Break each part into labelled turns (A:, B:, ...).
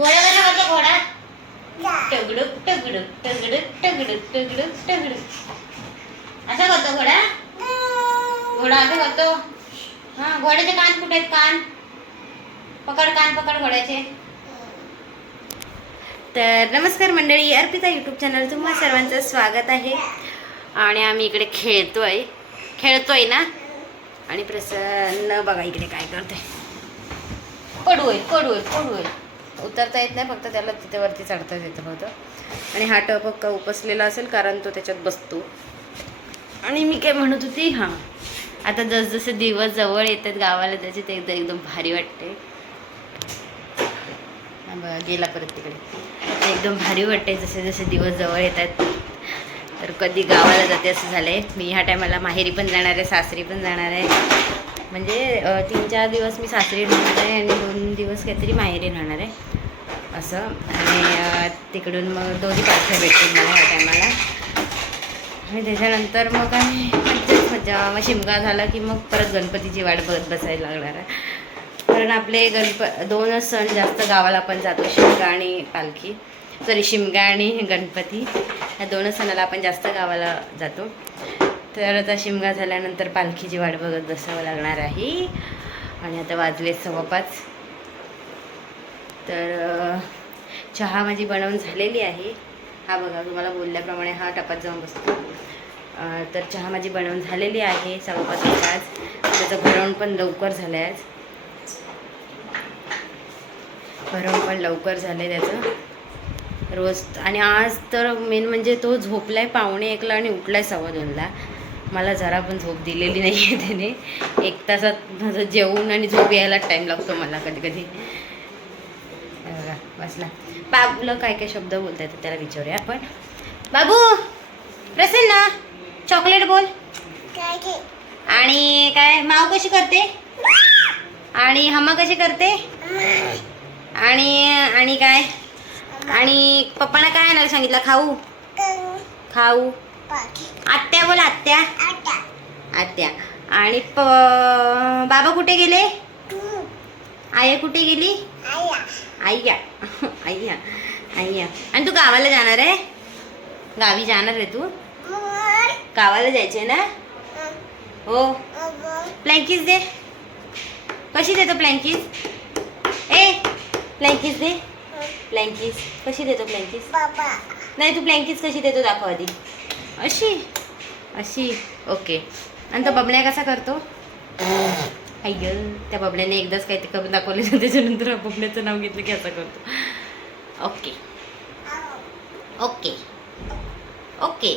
A: घोडा कसा करतो घोडा टगडुक टगडुक टगडुक टगडुक टगडुक टगडुक. असा करतो घोडा. घोडा असं करतो. हा घोड्याचे कान कुठे आहेत? कान. पकड कान पकड घोड्याचे. तर नमस्कार मंडळी अर्पिता यूट्यूब चॅनल तुम्हा सर्वांचं स्वागत आहे. आणि आम्ही इकडे खेळतोय. खेळतोय ना? आणि प्रसन्न बघा इकडे काय करतोय. पडू होईल पडू होईल पडू होईल उतरता येत नाही फक्त त्याला तिथे वरती चढताच येतं फक्त. आणि हा टप पक्का उपसलेला असेल कारण तो त्याच्यात बसतो. आणि मी काय म्हणत होती हां. आता जसजसे दिवस जवळ येतात गावाला त्याचे ते एकदा एकदम भारी वाटते. गेला परत तिकडे. एकदम भारी वाटते जसे जसे दिवस जवळ येतात तर कधी गावाला जाते असं झालं आहे मी ह्या टायमाला माहेरी पण जाणार आहे सासरी पण जाणार आहे. म्हणजे तीन चार दिवस मी सासरी राहणार आहे आणि दोन दिवस काहीतरी माहेरी राहणार आहे. असं. आणि तिकडून मग दोन्ही पाठव्या भेटतील मला ह्या टायमाला. आणि त्याच्यानंतर मग आम्ही मज्जाच मज्जा. मग शिमगा झाला की मग परत गणपतीची वाट बघत बसायला लागणार आहे. कारण आपले गणप दोनच सण जास्त गावाला आपण जातो शिमगा आणि पालखी. सॉरी शिमगा आणि गणपती. ह्या दोनच सणाला आपण जास्त गावाला जातो. तर आता शिमगा झाल्यानंतर पालखीची वाट बघत बसावं लागणार आहे. आणि आता वाजले सव्वा पाच तर चहा माझी बनवून झालेली आहे. हा बघा तुम्हाला बोलल्याप्रमाणे हा टपात जाऊन बसतो. तर चहा माझी बनवून झालेली आहे सव्वा पाच आज. त्याचं भरवण पण लवकर झालं आहे आज. भरवण पण लवकर झालं आहे त्याचं. रोज आणि आज तर मेन म्हणजे तो झोपलाय पावणे एकला आणि उठलाय सव्वा दोनला. मला जरा पण झोप दिलेली नाही आहे त्याने. एक तासात माझं जेवून आणि झोप यायला टाईम लागतो मला कधी कधी. बसला. बाबूला काय काय शब्द बोलता येतात त्याला विचारूया आपण. बाबू प्रसन्न चॉकलेट बोल. आणि काय माव कशी करते? आणि हमा कशी करते? आणि आणि काय? आणि पप्पाना काय आणायला सांगितलं? खाऊ? खाऊ. आत्या बोल आत्या. आत्या. आणि प बाबा कुठे गेले? आई कुठे गेली? आय्या आय्या आय्या आणि तू गावाला जाणार आहे? गावी जाणार आहे तू? गावाला जायचे ना? हो. प्लँकीज दे. कशी देतो प्लँकीज ए प्लँकीज दे. प्लँकीज कशी देतो प्लँकीज नाही तू प्लँकीज कशी देतो दाखव आधी. अशी अशी. ओके. आणि तो बबल्या कसा करतो? अय्य त्या बबल्याने एकदाच काही ते करून दाखवले त्याच्यानंतर बबल्याचं नाव घेतलं की असं करतो. ओके. ओके. ओके.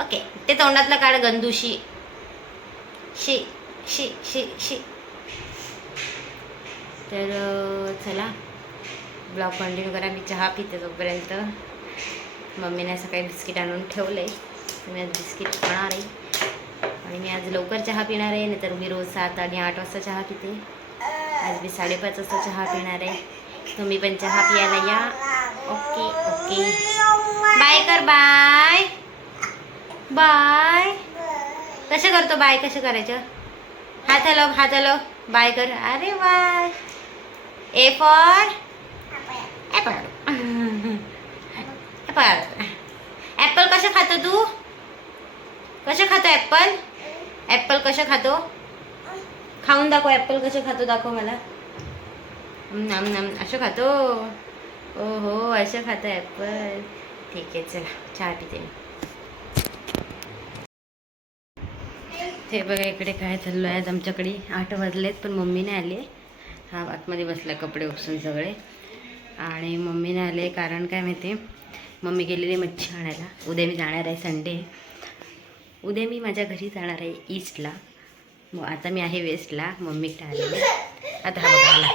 A: ओके. ते तोंडातलं काढ गंदूशी. शी शी शी शी. तर चला. ब्लॉग कंटिन्यू करा. मी चहा पिते तोपर्यंत मम्मीने सकाळी बिस्किट आणून ठेवलं. आहे मी आज बिस्किट खाणार आहे. आणि मी आज लवकर चहा पिणार आहे नाहीतर मी रोज सात आणि आठ वाजता चहा पिते. आज मी साडेपाच वाजता चहा पिणार आहे. तुम्ही पण चहा पियाला या. Okay okay. बाय कर बाय. बाय. कसं करतो बाय? कसं करायचं? हात हलव हात हलव. बाय कर. अरे bye A for apple apple apple कसं खातो तू? कसं खातो ॲपल ॲपल कसं खातो? खाऊन दाखव ॲपल कसं खातो दाखव मला. नम नम असं खातो. ओ हो असं खातो ॲपल ठीक आहे चला चहा पिते मी. ते बघा इकडे काय चाललं आहे आमच्याकडे. आठ वाजलेत पण मम्मी नाही आली. हा आतमध्ये बसला कपडे उपसून सगळे. आणि मम्मी नाही आले कारण काय माहिती? मम्मी गेलेली मच्छी आणायला. उद्या मी जाणार आहे संडे. उद्या मी माझ्या घरी जाणार आहे ईस्टला. मग आता मी आहे वेस्टला. मम्मीकडे आलेले आता हा बघा आला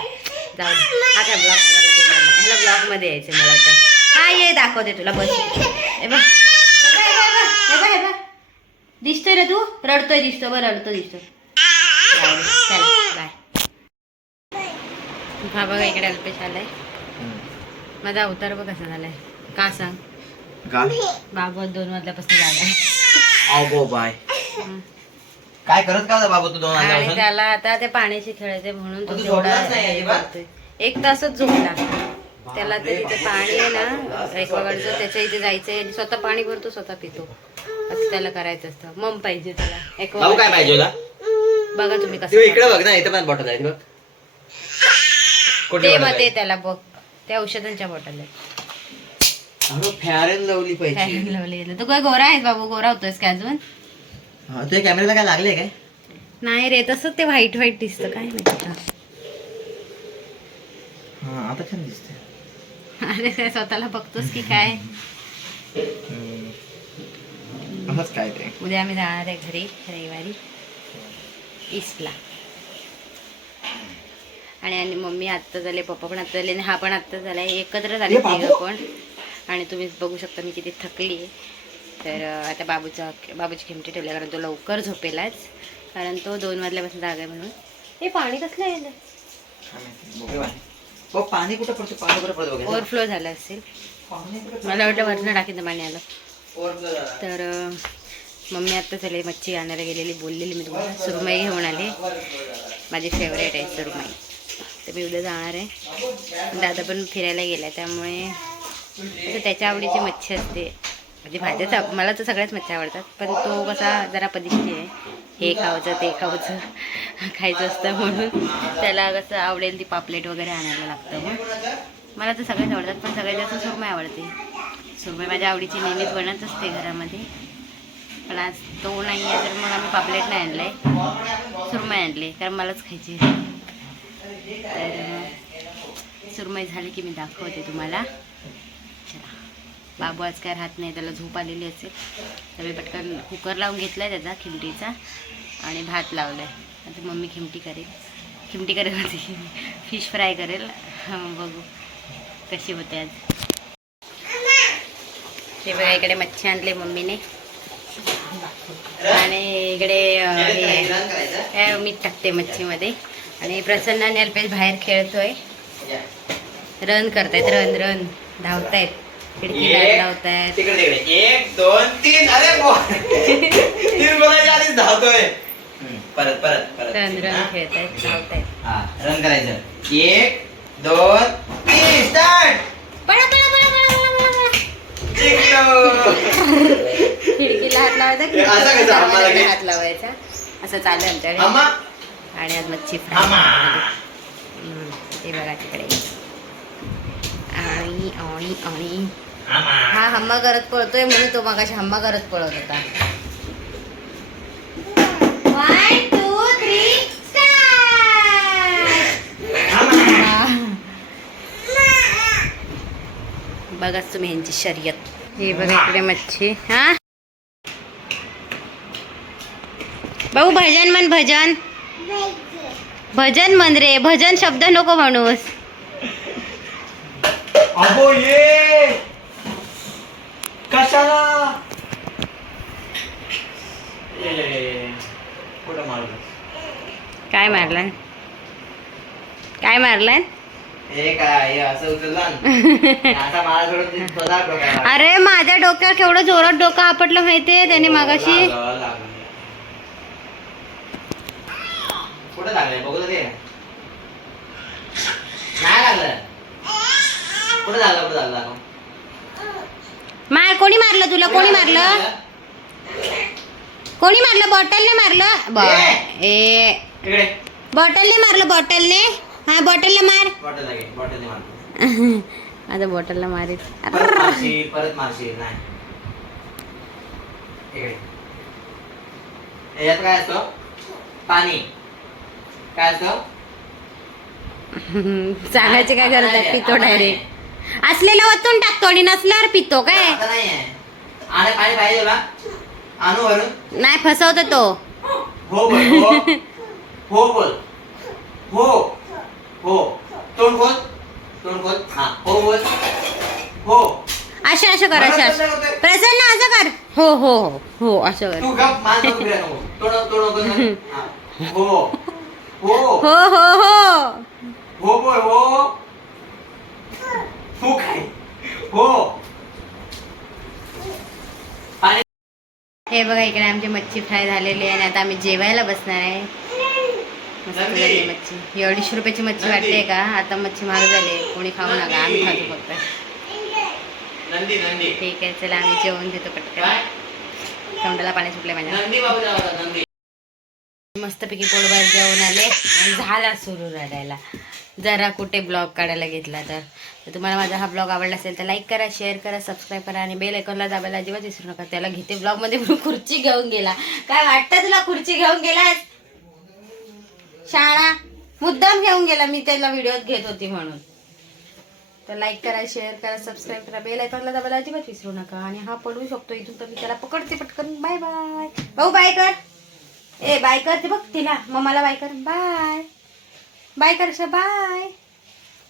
A: जाऊ आता ब्लॉग ह्याला ब्लॉगमध्ये यायचं मला आता. हा ये दाखवते तुला. बस. हे बघ. दिसतोय ना तू? रडतोय दिसतो बरं रडतो दिसतो. चला बाय हा बघा इकडे अल्पेश आलाय. माझा अवतार बघ कसा झालाय. का सांग?
B: का?
A: बाबा दोन वाजल्यापासून
B: अगो बाय. काय करत का होता बाबा तू दोन
A: आणि त्याला आता ते पाण्याशी खेळायचे म्हणून तो
B: तू
A: तेवढा
B: झोपलाच नाही अजिबात?
A: करतोय. एक तासच झोपला. त्याला ते तिथे पाणी आहे ना एक्वागार्डचं त्याच्या इथे जायचंय आणि स्वतः पाणी भरतो स्वतः पितो. असं त्याला करायचं असतं. मम पाहिजे त्याला.
B: भाऊ काय पाहिजे
A: बघा तुम्ही
B: तू
A: कसं
B: इकडे बघ ना इथं पण बॉटल आहे ती बघ कुठली
A: ते
B: bottle
A: मग ते
B: आहे?
A: त्याला बघ. त्या औषधांच्या बॉटल आहेत.
B: अगं लवली पाहिजे.
A: तू काय गोरा आहेस बाबू? गोरा होतोयस का अजून?
B: हा तुझ्या कॅमेऱ्याला काय लागले काय?
A: नाही रे तसंच ते व्हाईट व्हाईट दिसतं. काय माहिती
B: हा आता छान दिसते
A: अरे काय स्वतःला बघतोस की काय?
B: असंच काय ते?
A: उद्या आम्ही जाणार आहे घरी रविवारी. ईस्टला. आणि आणि मम्मी आत्ता झाले पप्पा पण आत्ता झाले आणि हा पण आत्ता झाला एकत्र झाले
B: ए बाबू!
A: तिघं पण. आणि तुम्ही बघू शकता मी किती थकली आहे. तर आता बाबूचा बाबूची खिमटी ठेवल्या कारण तो लवकर झोपेलाच. कारण तो दोन वाजल्यापासून जागा आहे म्हणून. हे पाणी कसलं आहे?
B: पाणी. कुठं पडतं? पाणी कुठं पडतं बघ?
A: ओव्हरफ्लो झालं असेल. मला वाटलं वरनं टाकीचं पाणी आलं. तर मम्मी आत्ता झाले मच्छी आणायला गेलेली बोललेली मी तुम्हाला. सुरमई घेऊन आले. माझी फेवरेट आहे सुरमई. तर मी उद्या जाणार आहे. दादा पण फिरायला गेला त्यामुळे तसं त्याच्या आवडीची मच्छी असते. म्हणजे माझ्याच आव- मला तर सगळ्याच मच्छी आवडतात. पण तो कसा जरा पदिष्टी आहे. हे खावचं ते खावचं खायचं असतं म्हणून त्याला कसं आवडेल ती पापलेट वगैरे आणायला लागतं मग. मला तर सगळ्याच आवडतात पण सगळ्यात जास्त सुरमई आवडते. सुरमई माझ्या आवडीची नेहमीच बनत असते घरामध्ये. पण आज तो नाही आहे तर मग आम्ही पापलेट नाही आणलं आहे सुरमई आणली कारण मलाच खायची आहे. तर सुरमई झाली की मी दाखवते तुम्हाला. बाबू आज काय राहत नाही त्याला झोप आलेली असेल. तर मी पटकन कुकर लावून घेतला आहे त्याचा खिमटीचा आणि भात लावला आहे आता मम्मी खिमटी करेल. खिमटी करेल होती. फिश फ्राय करेल. बघू. कशी होते आज. हे बघा इकडे मच्छी आणले मम्मीने. आणि इकडे हे काय मीठ टाकते मच्छीमध्ये. आणि प्रसन्न आणि अल्पेश बाहेर खेळतोय. रन करतायत रन रन. धावतायत. खिडकीला
B: एक,
A: धावतायत
B: तिकडे तिकडे. एक दोन तीन. अरे बो तीन बोलायच्या आधीच धावतोय. परत परत परत. हा?
A: खेळतायत धावतायत.
B: हा रन करायचं. एक दोन तीन. स्टार्ट.
A: पळा पळा पळा पळा पळा पळा पळा.
B: जिंकलो.
A: खिडकीला हात लावायचा
B: असं कसं?
A: खिडकीला
B: आम्हाला
A: दरवाजाला
B: काय?
A: हात लावायचा. असं चालू आहे आमच्याकडे
B: आम्हा?
A: आणि आज मच्छी फ्राय.
B: आम्हा.
A: हम्म, ते बघा तिकडे. आणि आणि आणि. हा हम्मा करत पळतोय म्हणून तो मगाशी हम्मा करत पळत होता. बघाच तुम्ही ह्यांची शर्यत. हे बघा इकडे मच्छी. हा? भाऊ भजन म्हण भजन. भजन म्हण रे भजन शब्द नको म्हणूस
B: अबो ये कशाला ये, ये, ये, ये. कुठं मारलं
A: काय मारलाय काय मारलाय
B: हे काय हे असं उचलला ना. आता मला थोडं ते स्वतः डोक्याला लागलं.
A: अरे माझ्या डोक्यावर केवढं जोरात डोकं आपटलं माहितीये त्याने मागाशी?
B: झालं दाखव.
A: मार कोणी मारलं तुला? कोणी मारलं? कोणी मारलं? बॉटलने मारलं? ब- ए. बॉटलने मारलं बॉटलने हा बॉटलला मार.
B: बॉटल लागे बॉटल दे मला
A: आता बॉटलला मारीत.
B: परत मारशील परत मारशील नाही. इकडे. यात काय असतं? पाणी. काय असतं?
A: सांगायची काय गरज आहे? पितो डायरेक्ट असलेलं वतून टाकतो आणि नसल्यावर पितो काय?
B: नाही आणि पाणी पाहिजे तुला? आणू वरून?
A: नाही फसवतो तो.
B: हो हो. हो बोल. हो. हो. तोंड खोल. तोंड खोल. हा. हो बोल. हो.
A: असं असं कर असं असं प्रसन्न असं कर. हो हो हो हो असं कर.
B: तू गप मान तोंड तोंड हा. हो. हो.
A: हो हो हो.
B: बोल हो. हो काय? हो.
A: हे बघा इकडे आमची मच्छी फ्राय झालेली आहे आणि आता आम्ही जेवायला बसणार आहे. मस्त
B: नंदी.
A: झाली मच्छी. ही अडीचशे रुपयाची मच्छी. वाटते का? आता मच्छी महाग झाली. कोणी खाऊ नका. आम्ही खातो फक्त.
B: नंदी नंदी.
A: ठीक आहे चला आम्ही जेवण देतो पटकन. तोंडाला पाणी सुटले माझ्या.
B: नंदी बाबू जावा नंदी.
A: मस्तपैकी पोटभर जेवण आले. आणि झाला सुरू रडायला. जरा कुठे ब्लॉग काढायला घेतला तर तुम्हाला माझा हा ब्लॉग आवडला असेल तर लाईक करा शेअर करा सबस्क्राईब करा. आणि बेल आयकॉनला दाबायला अजिबात विसरू नका. त्याला घेते ब्लॉगमध्ये म्हणून खुर्ची घेऊन गेला. काय वाटतं तुला खुर्ची घेऊन गेलास? शाळा मुद्दाम घेऊन गेला. मी त्याला व्हिडिओत घेत होती म्हणून. तर लाईक करा शेअर करा सबस्क्राईब करा. बेल आयकॉनला दाबायला अजिबात विसरू नका. आणि हा पडू शकतो इथून तर मी त्याला पकडते पटकन. बाय बाय भाऊ बाय कर. ए बाय कर. ते बघ तिला. मम्माला बाय कर. बाय बाय कर बाय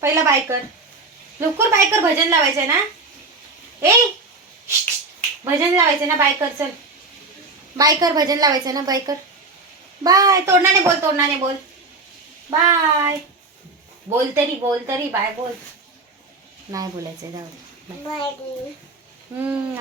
A: पहिला बाय कर. लवकर बाय कर. भजन लावायचंय ना? ए भजन लावायचंय ना? बाय कर चल. बाय कर. भजन लावायचंय ना? बाय कर. बाय तोंडाने बोल तोंडाने बोल बाय बोल तरी बोल तरी बाय बोल नाही बोलायचंय जाऊ दे. बाय. हम्म,